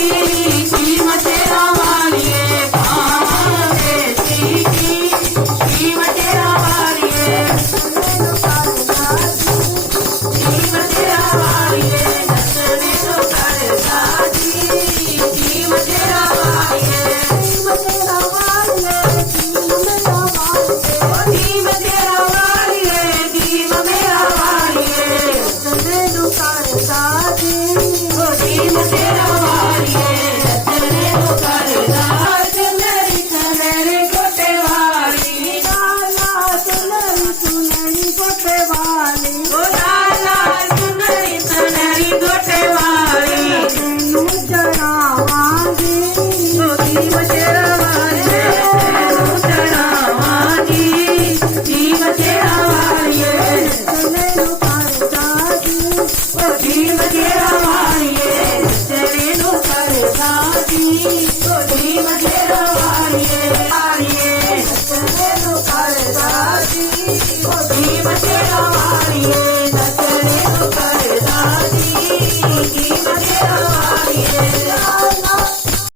जीव तेरा वालिए पावे की जीव तेरा वालिए जीव तेरा वालिए नचने तो करता जी जीव तेरा वालिए जीव तेरा वालिए जीव तेरा वालिए जीव मेरा वालिए नचने तो करता जी जीव तेरा वालिए नचने तो करता चुनरी चुनरी गोटे वाली लाला चुनरी गोटे वाली ओ लाला चुनरी चुनरी गोटे वाली तैनू चढ़ावांगी ओ जीव तेरा वालिए तैनू चढ़ावांगी जीव तेरा वालिए नचने तो करता जी ओ जीव तेरा वालिए नचने तो करता जी